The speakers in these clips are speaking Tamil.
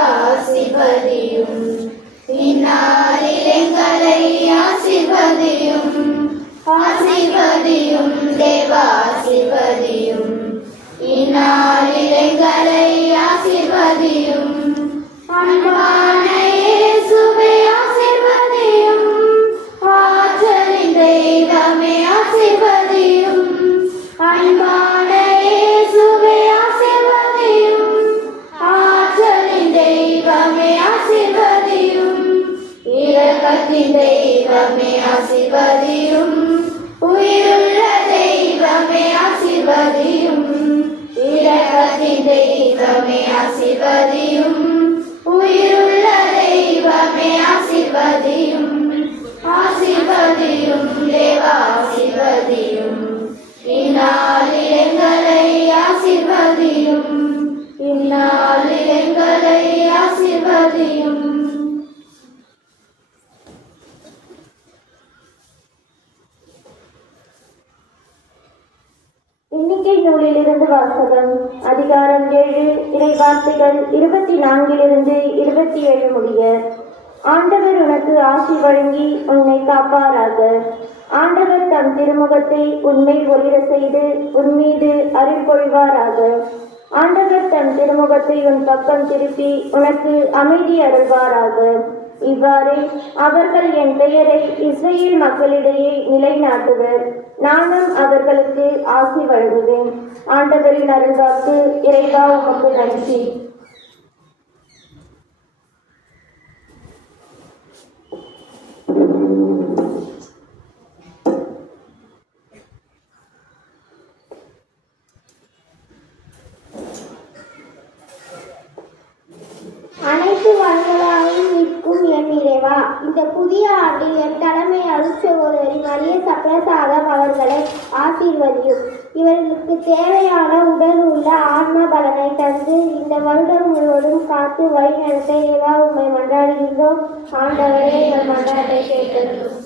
ஆசீர்வதியும். இந்நாளில் எங்களை ஆசீர்வதியும், ஆசீர்வதியும் தேவா ஆசீர்வதியும். இந்நாளில் எங்களை ஆசீர்வதியும். அன்பான இயேசுவே ஆசீர்வதியும், ஆற்றலின் தெய்வமே ஆசீர்வதியும். அன்பான இயேசுவே ஆசீர்வதியும், ஆற்றலின் தெய்வமே ஆசீர்வதியும். இரக்கத்தின் தெய்வமே ஆசீர்வதியும், உயிருள்ள தெய்வமே ஆசீர்வதியும். இரக்கத்தின் தெய்வமே ஆசீர்வதியும், உயிருள்ள தெய்வமே ஆசீர்வதியும். ஆசீர்வதியும் தேவா ஆசீர்வதியும். இந்நாளில் எங்களை ஆசீர்வதியும், இந்நாளில் எங்களை ஆசீர்வதியும். எண்ணிக்கை நூலிலிருந்து வாசகம். அதிகாரம் 7, இறைவார்த்தைகள் 24 27 முடிய. ஆண்டவர் உனக்கு ஆசி வழங்கி உன்னை காப்பாராக. ஆண்டவர் தம் திருமுகத்தை உன்மேல் ஒளிர செய்து உன் மீது அருள் பொழிவாராக. ஆண்டவர் தம் திருமுகத்தை உன் பக்கம் திருப்பி உனக்கு அமைதி அருள்வாராக. இவ்வாறு அவர்கள் என் பெயரை இஸ்ரேல் மக்களிடையே நிலைநாட்டுவர். நானும் அவர்களுக்கு ஆசி வழங்குவேன். ஆண்டவரின் அருள்வாக்கு. இறைவா உமக்கு நன்றி. அனைத்து வாழ்களாகவும் நிற்கும் என் இறைவா, இந்த புதிய ஆண்டில் என் தலைமை அருட்சகோதரி மரிய சப்ரசாதம் அவர்களை ஆசீர்வதியும். இவர்களுக்கு தேவையான உடல் உள்ள ஆன்ம பலனை தந்து இந்த வருடம் முழுவதும் காத்து வழிநடத்த இறைவா உம்மை மன்றாடுகின்றோம். ஆண்டவரே எங்கள் மன்றாட்டை கேட்கிறோம்.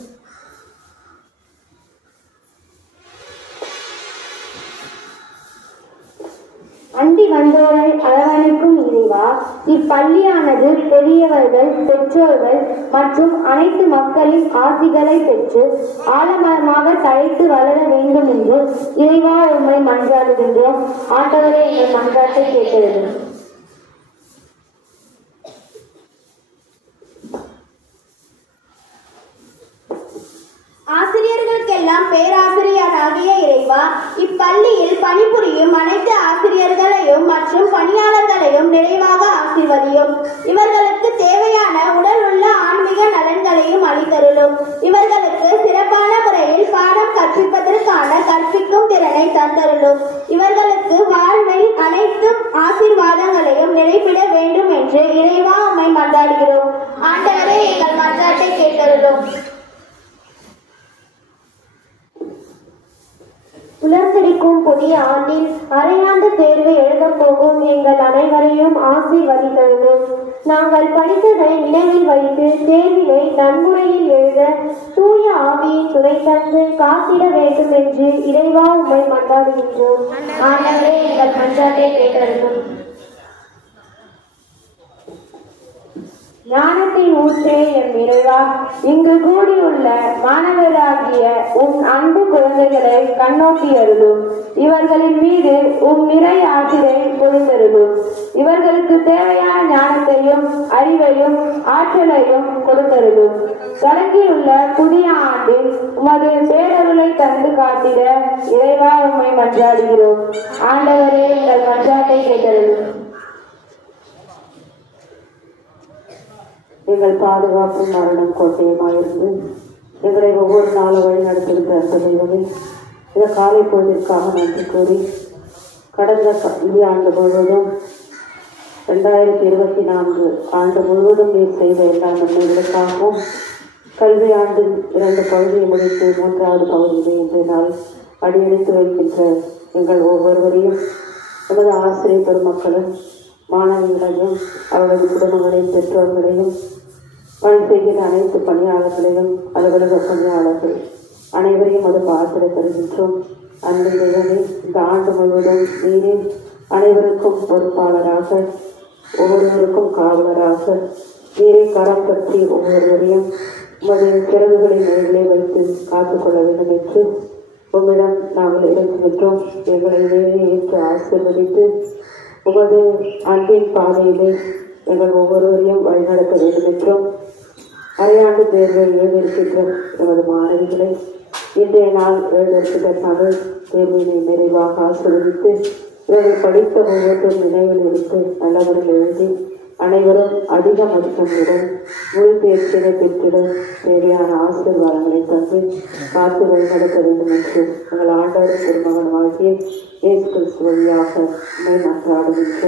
அண்டி வந்தோரை அரவணைக்கும் இறைவா, இப்பள்ளியானது பெரியவர்கள், பெற்றோர்கள் மற்றும் அனைத்து மக்களின் ஆசிகளை பெற்று ஆலமரமாக தழைத்து வளர வேண்டும் என்று இறைவா உம்மை மன்றாடுகின்றோம். ஆண்டவரே எங்கள் மன்றாட்டை கேட்கிறது. ஆசிரியர்களுக்கெல்லாம் பேராசிரியராகிய இறைவா, இப்பள்ளியில் பணிபுரியும் அனைத்து ஆசிரியர்களையும் மற்றும் பணியாளர்களையும் நிறைவாக ஆசீர்வதியும். இவர்களுக்கு தேவையான உடல் உள்ள ஆன்மீக நலன்களையும் அளித்தருளும். இவர்களுக்கு சிறப்பான முறையில் பாடம் கற்பிப்பதற்கான கற்பிக்கும் திறனை தந்தருளும். இவர்களுக்கு வாழ்வில் அனைத்து ஆசீர்வாதங்களையும் நிறைப்பிட வேண்டும் என்று இறைவா உம்மை மன்றாடுகிறோம். ஆண்டவரே எங்கள் மன்றாட்டை கேட்டருளும். புலர்ந்திருக்கும் புதிய ஆண்டில் அரையாண்டு தேர்வு எழுதப் போகும் எங்கள் அனைவரையும் ஆசீர்வதித்தருளும். நாங்கள் படித்ததை நினைவில் வைத்து தேர்வினை நன்முறையில் எழுத தூய ஆவியின் துணை தந்து காத்திட வேண்டும் என்று இறைவா உம்மை மன்றாடுகின்றோம். ஆண்டவரே எங்கள் மன்றாட்டை கேட்டருளும். ஞானத்தின் ஊற்றே என் இறைவா, இங்கு கூடியுள்ள மாணவராகிய உன் அன்பு குழந்தைகளை கண்ணோக்கி அருளும். இவர்களின் மீது உன் நிறை ஆசிரை பொழிந்தருளும். இவர்களுக்கு தேவையான ஞானத்தையும் அறிவையும் ஆற்றலையும் கொடுத்தருளும். தொடங்கியுள்ள புதிய ஆண்டில் உமது பேரருளை தந்து காட்டிட இறைவா உம்மை மன்றாடுகிறோம். ஆண்டவரே எங்கள் மன்றாட்டை கேட்டருளும். எங்கள் பாதுகாப்பு மரணம் கோட்டையமாயிருந்து எங்களை ஒவ்வொரு நாளும் வழி நடத்துகின்ற அந்த தெய்வமே, இந்த காலை பொழுதிற்காக நன்றி கூறி கடந்த ஆண்டு முழுவதும் 2024 ஆண்டு முழுவதும் நீர் செய்த எல்லா நன்மைகளுக்காகவும் கல்வி ஆண்டின் 2 பகுதியை முடித்து 3வது பகுதியிலே இன்று நாள் அடியெடுத்து வைக்கின்ற எங்கள் ஒவ்வொருவரையும் நமது ஆசிரியர் பெருமக்களும் மாணவிகளையும் அவரது குடும்பங்களையும் பெற்றோர்களையும் பணி செய்கிற அனைத்து பணியாளர்களையும் அலுவலக பணியாளர்கள் அனைவரையும் அது பார்த்து தருகின்றோம். அன்பின் தெய்வமே, இந்த ஆண்டு முழுவதும் நீரே அனைவருக்கும் பொறுப்பாளராக ஒவ்வொருவருக்கும் காவலராக நீரை கரம் பற்றி ஒவ்வொருவரையும் உமது சிறகுகளின் மேலே வைத்து காத்துக்கொள்ள வேண்டும் என்று உம்மிடம் நாங்கள் இறங்குகின்றோம். எங்களை வேலை ஏற்று ஆசீர்வதித்து உமது அன்பின் பாதையிலே எங்கள் ஒவ்வொருவரையும் வழிநடத்த வேண்டும் என்றும் அரையாண்டு தேர்வை எழுதியிருக்கின்ற எமது மாணவிகளை இன்றைய நாள் எழுதியிருக்கின்ற தமிழ் தேர்வினை நிறைவாக ஆசீர்வதித்து இவர்கள் படித்த ஒவ்வொன்றும் நினைவில் எடுத்து நல்லவர்கள் எழுதி அனைவரும் அதிக மதிப்பெண்ணுடன் முழு தேர்ச்சியை பெற்றிட தேவையான ஆசீர்வாதங்களை தந்து காத்து வழிநடத்த வேண்டும் என்று எங்கள் ஆண்டவர் திருமகன் வாழ்க்கையை இயேசு கிறிஸ்து வழியாக மன்றாடுகின்றோம்.